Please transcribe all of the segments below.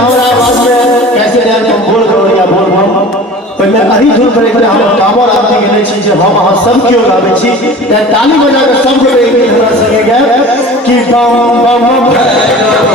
हमारा आवाज में कैसे जाए तो बोल करो या बोल पहले अही धुन पर एकटा हम कामर आदमी गेने छी जे हम अहाँ सब केओ गाबै छी त ताली बजा के सब गोटे एक दिन हमरा संगे गाएब कि बम बम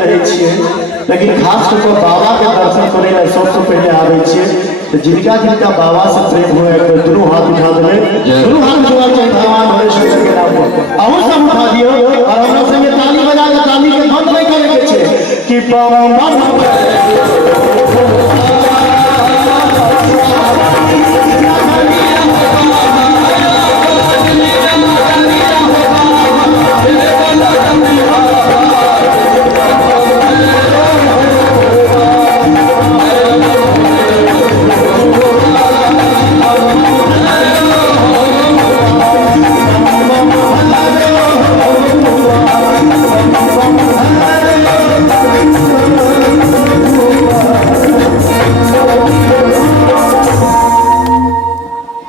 लेकिन खास करके बाबा के दर्शन करे ला सबसे पहले आवे छे तो जिनका जिनका बाबा से प्रेम होए तो दोनों हाथ उठा देबे दोनों हाथ जोड़ के भगवान हरेश्वर के नाम पर और सब उठा दियो और हमरा संगे ताली बजा के ताली के बंद नहीं करे के छे कि